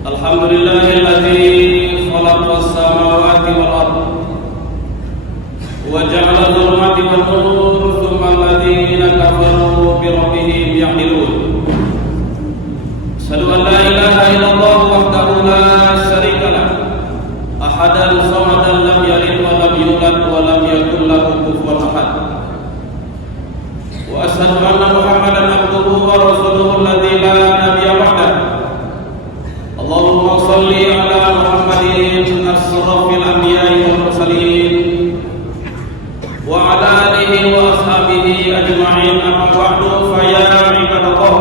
Alhamdulillahilladzi khalaqas samawati wal ardh wa ja'ala adh-dhulumati wan nur thumma alladhina kafaru bi rabbihim ya'dilun. Asyhadu an la ilaha illallah wahdahu la syarika lah, ahadan samadan lam yalid wa lam yulad wa lam yakul lahu kufuwan ahad. Wa asyhadu anna Muhammadan abduhu wa rasuluhu alladzi la nabiyya ba'dahu. Allahumma salli ala Muhammadin asrafil anbiya'i wal mursalin wa ala alihi wa ashabihi ajma'in, amma ba'du, fa ya ibadallah,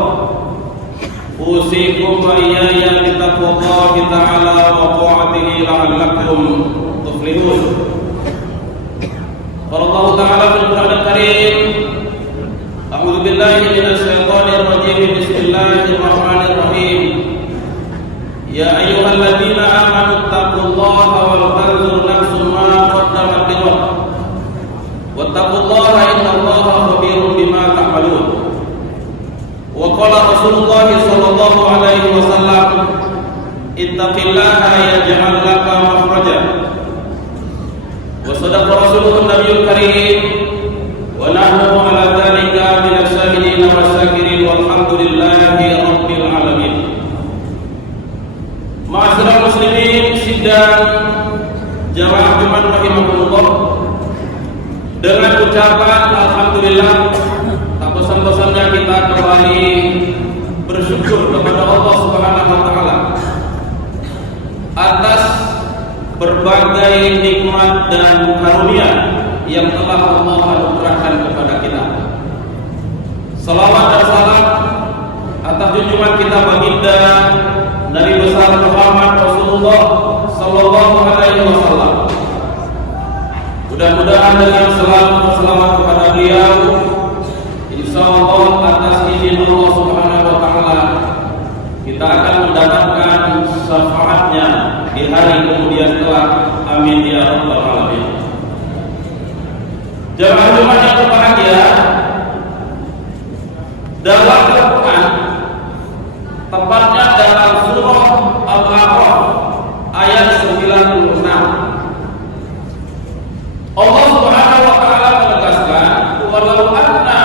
usikum wa iyaya bittaqwallahi ta'ala wa ta'atihi la'allakum tuflihun. Qala Allah ta'ala fil Qur'anil Karim, a'udzu billahi minasy syaithanir rajim, bismillahir rahmanir rahim. Ya ayyuhalladzina amanu taqullaha wal tanzur nafsum ma qaddamat lighad wattaqullaha innallaha khabirun bima ta'malun. Wa qala Rasulullah sallallahu alaihi wasallam, ittaqillaha yaj'al laka makhraja. Wa sadaqa Rasulun Nabiyul Karim wa nahnu ala dzalika minas syahidin wasyakirin walhamdulillahi rabbil alamin. Ma'asyiral muslimin sidang jamaah Jumat rahimahullah, dengan ucapan alhamdulillah, tak bosan-bosannya kita kembali bersyukur kepada Allah Subhanahu wa taala atas berbagai nikmat dan karunia yang telah Allah anugerahkan kepada kita. Salawat dan salam atas junjungan kita baginda Nabi besar Muhammad Rasulullah sallallahu alaihi wasallam. Mudah-mudahan dengan selamat kepada beliau, insyaallah atas izin Allah Subhanahu wa taala kita akan mendapatkan syafaatnya di hari kemudian kelak. Amin ya rabbal alamin. Jamaah Jumat yang berbahagia, dalam Al-Quran, tepatnya dalam surah Al-A'raf ayat 96, Allah Subhanahu wa taala menegaskan, walau anna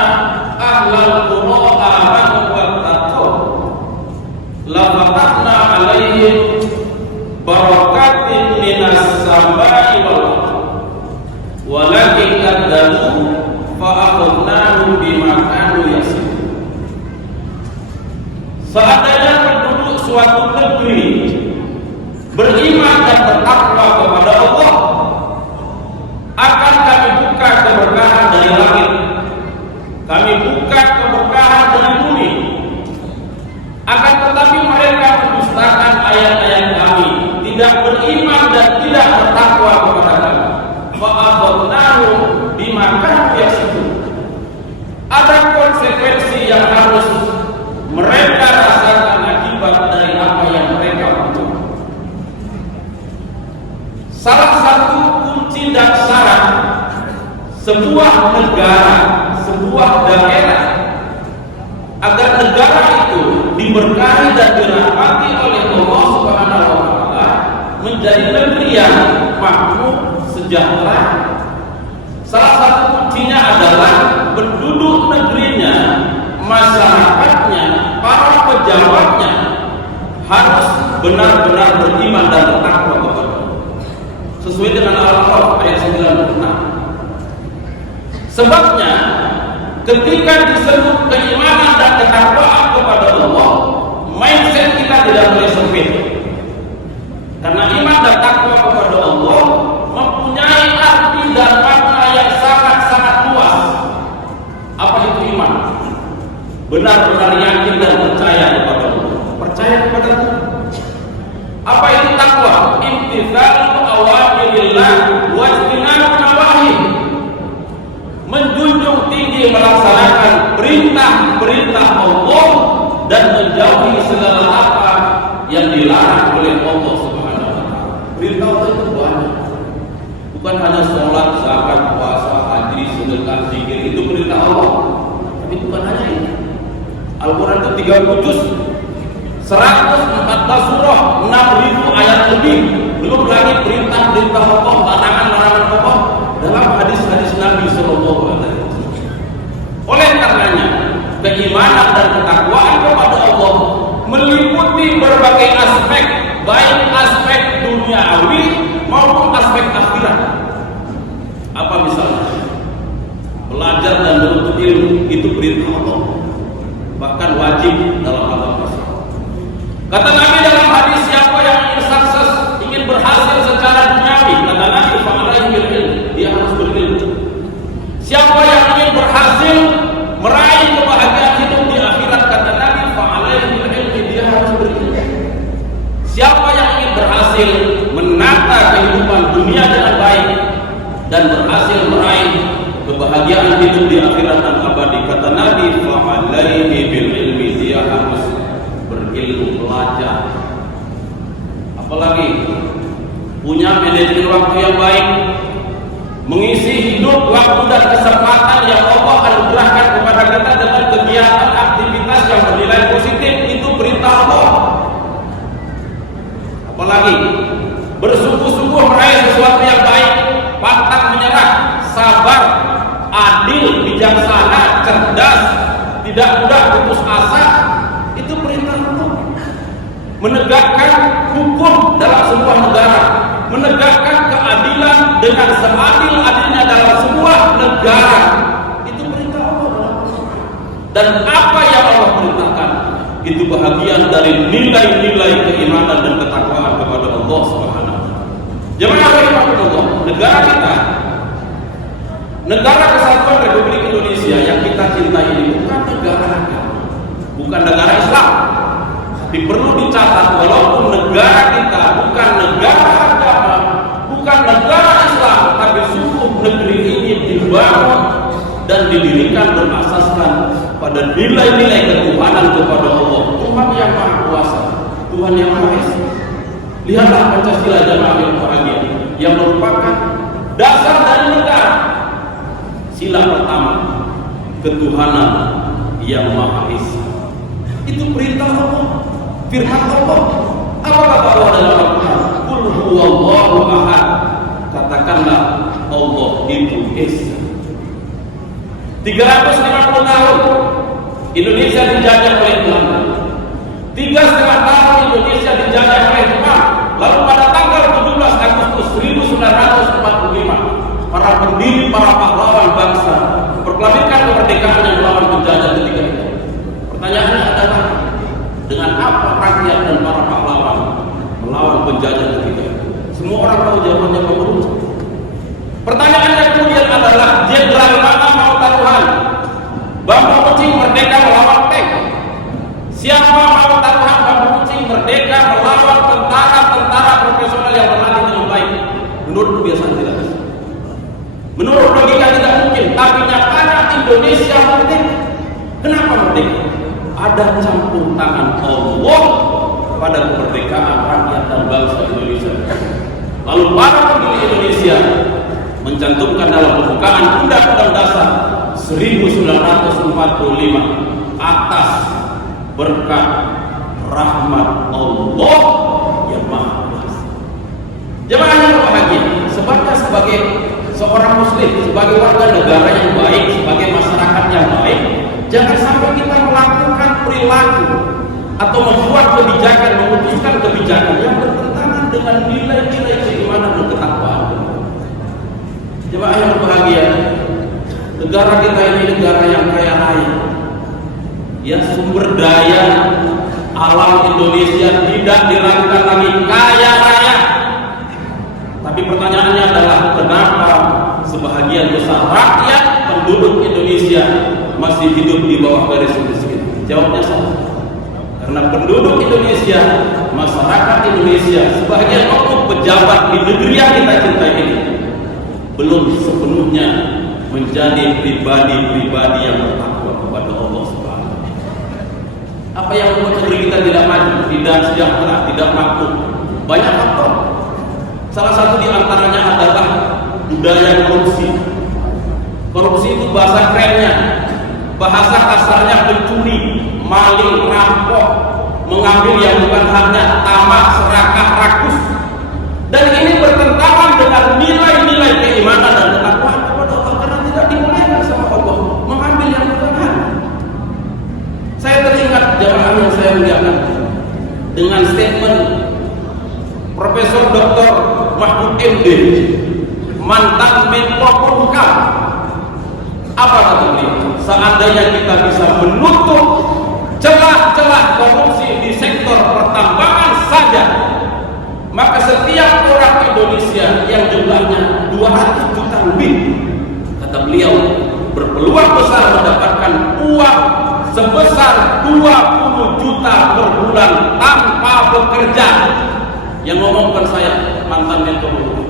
ahlal qura amanu wattaqu la fatahna 'alaihim barakatin minas samai wal ardh walakin kadzabu fa akhadnahum bima kanu yaksibun. Seandainya penduduk suatu negeri beriman dan bertakwa kepada Allah, akan kami buka keberkahan dari langit, kami buka keberkahan dari bumi. Akan tetapi mereka mendustakan ayat-ayat kami, tidak beriman dan tidak bertakwa kepada kami. Fa'akhadnahum bima kanu yaksibun. Ada konsekuensi yang harus mereka rasakan akibat dari apa yang mereka lakukan. Salah satu kunci dan syarat sebuah negara, sebuah daerah, agar negara itu diberkahi dan dirahmati oleh Allah Subhanahu wa taala, menjadi negeri yang makmur, sejahtera, salah satu kuncinya adalah penduduk negerinya, masyarakatnya, para pejabatnya harus benar-benar beriman dan bertakwa kepada Allah, sesuai dengan Al-A'raf ayat 96. Sebabnya ketika disebut keimanan dan ketakwaan kepada Allah, mindset kita tidak boleh sempit, karena iman dan takwa kepada Allah mempunyai arti dan makna yang sangat-sangat luas. Apa itu iman? Benar-benar yakin dan percaya kepada Allah, percaya kepada Allah. Apa itu takwa? Imtitsalu awamirillah wa ijtinabu nawahi, menjunjung tinggi melaksanakan perintah-perintah Allah dan menjauhi segala apa yang dilarang oleh Allah Subhanahu wa taala. Perintah Allah itu banyak, bukan hanya sholat, zakat, puasa, haji, sedekah, zikir, itu perintah Allah. Tapi bukan hanya itu. Al-Quran itu 30 juz, 114 surah, 6.000 ayat lebih, belum lagi perintah-perintah Allah, larangan-larangan Allah dalam hadis-hadis Nabi Sallallahu Alaihi Wasallam. Oleh karenanya, keimanan dan ketakwaan kepada Allah meliputi berbagai aspek, baik aspek duniawi maupun aspek akhirat. Apa misalnya? Belajar dan menuntut ilmu itu perintah Allah, bahkan wajib dalam agama. Kata Nabi dalam hadis, siapa yang ingin sukses, ingin berhasil secara duniawi, kata Nabi, fa'alaihi bil ilm, dia harus berilmu. Siapa yang ingin berhasil meraih kebahagiaan hidup di akhirat, kata Nabi, fa'alaihi bil ilm, dia harus berilmu. Siapa yang ingin berhasil menata kehidupan dunia dengan baik dan berhasil meraih kebahagiaan hidup di akhirat dan abadi, kata Nabi, fa'alaihi bil ilmi, dia harus berilmu, belajar. Apalagi punya manajemen waktu yang baik, mengisi hidup waktu dan kesempatan yang Allah anugerahkan kepada kita dengan kegiatan aktivitas yang bernilai positif, itu perintah Allah. Apalagi bersungguh-sungguh meraih sesuatu yang baik, pantang menyerah, sabar, adil, bijaksana, cerdas, tidak mudah putus asa, itu perintah Allah. Menegakkan hukum dalam sebuah negara, menegakkan keadilan dengan seadil-adilnya dalam sebuah negara, itu perintah Allah. Dan apa yang Allah perintahkan itu bahagian dari nilai-nilai keimanan dan ketakwaan kepada Allah Subhanahu wa taala. Jemaah rahimahullah, negara kita, negara Kesatuan Republik Indonesia yang kita cintai ini bukan negara agama, bukan negara Islam. Tapi perlu dicatat, walaupun negara kita bukan negara agama, bukan negara Islam, tapi sungguh negeri ini dibangun dan didirikan berasaskan pada nilai-nilai ketuhanan kepada Allah, Tuhan yang Maha Kuasa, Tuhan yang Maha Esa. Lihatlah Pancasila jamaah yang bahagia, yang merupakan dasar dari negara. Sila pertama, ketuhanan yang Maha Esa. Itu perintah Allah, firman Allah. Apa kata Allah dalam Al-Quran? Qul huwallahu ahad. Katakanlah Allah itu Esa. 350 tahun Indonesia dijajah oleh Belanda. 3,5 tahun Indonesia dijajah oleh Jepang. Lalu pada tanggal 17 Agustus 1945, para pendiri, para pahlawan bangsa memproklamirkan kemerdekaan yang melawan penjajah ketika itu. Pertanyaannya adalah, dengan apa rakyat dan para pahlawan melawan penjajah ketika itu? Semua orang tahu jawabannya, pemerintah. Pertanyaannya kemudian adalah, jenderal mana mau taruhan? Bambu Kucing merdeka melawan tank. Siapa mau taruhan bambu kucing merdeka melawan tentara profesional yang berlatih dengan baik? Menurut kebiasaan tidak bisa. Menurut logika tidak mungkin. Tapi nyatanya Indonesia merdeka. Kenapa merdeka? Ada campur tangan Allah pada kemerdekaan rakyat dan bangsa Indonesia. Lalu para pendiri Indonesia mencantumkan dalam pembukaan Undang-Undang Dasar 1945 atas berkat rahmat Allah yang Maha Kuasa. Jemaah yang berbahagia, sebagai seorang muslim, sebagai warga negara yang baik, sebagai masyarakat yang baik, jangan sampai kita melakukan perilaku atau membuat kebijakan, memutuskan kebijakan yang bertentangan dengan nilai-nilai keimanan dan ketakwaan. Jemaah yang berbahagia, negara kita ini negara yang kaya raya. Ya, sumber daya alam Indonesia tidak diragukan lagi, kaya raya. Tapi pertanyaannya adalah, kenapa sebahagian besar rakyat penduduk Indonesia masih hidup di bawah garis kemiskinan? Jawabnya sama. Karena penduduk Indonesia, masyarakat Indonesia, sebagian oknum pejabat di negeri yang kita cintai ini belum sepenuhnya menjadi pribadi-pribadi yang bertakwa kepada Allah Subhanahu wa taala. Apa yang membuat negeri kita tidak maju, tidak sejahtera, tidak makmur? Banyak faktor. Salah satu di antaranya adalah budaya korupsi. Korupsi itu bahasa kerennya, bahasa kasarnya pencuri, maling, rampok, mengambil yang bukan haknya, tamak, serakah, rakus. Dan ini bertentangan dengan nilai-nilai keimanan dan ketakwaan kepada Allah, karena tidak dibolehkan sama Allah mengambil yang bukan hak. Saya teringat jamaah yang saya muliakan dengan statement Profesor Dr. Mahfud MD, mantan Menko Polhukam. Apa kata beliau? Seandainya kita bisa menutup celah-celah korupsi di sektor pertambangan saja, maka setiap orang Indonesia yang jumlahnya 200 juta lebih, kata beliau, berpeluang besar mendapatkan uang sebesar 20 juta per bulan tanpa bekerja. Yang ngomongkan saya mantan Menko Polhukam.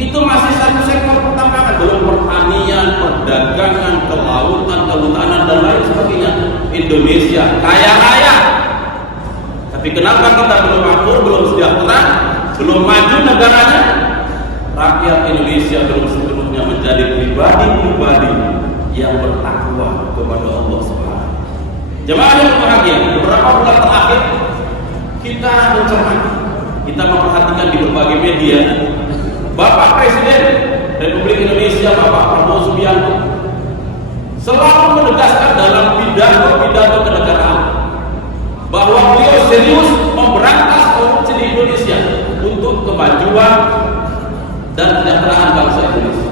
Itu masih satu sektor pertambangan, belum pertanian, perdagangan, kelautan, kehutanan dan lain sebagainya. Indonesia kaya raya, tapi kenapa kita belum makmur, belum sejahtera, belum maju negaranya? Rakyat Indonesia belum sepenuhnya menjadi pribadi-pribadi yang bertakwa kepada Allah Subhanahu. Jemaah yang berbahagia, beberapa bulan terakhir kita mencermati, kita memperhatikan di berbagai media, Bapak Presiden Republik Indonesia Bapak Prabowo Subianto selalu menegaskan dalam pidato-pidato kenegaraan bahwa beliau serius memberantas korupsi di Indonesia untuk kemajuan dan kesejahteraan bangsa Indonesia.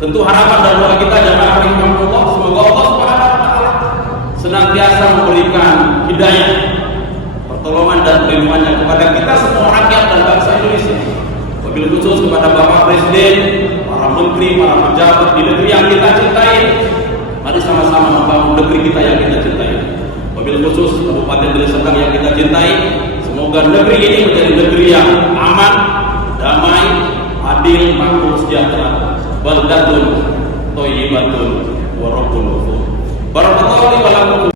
Tentu harapan dan doa kita jamaah rahimahullah, semoga Allah Subhanahu wa taala senantiasa memberikan hidayah, pertolongan dan perlindungannya kepada kita semua rakyat dan bangsa Indonesia. Wabil khusus kepada Bapak Presiden, para menteri, para pejabat di negeri yang kita cintai. Mari sama-sama membangun negeri kita yang kita cintai. Wabil khusus Kabupaten Deli Serdang yang kita cintai. Semoga negeri ini menjadi negeri yang aman, damai, adil, makmur, sejahtera. Baldatun thayyibatun wa rabbul ghafur. Barakallahu li wa lakum.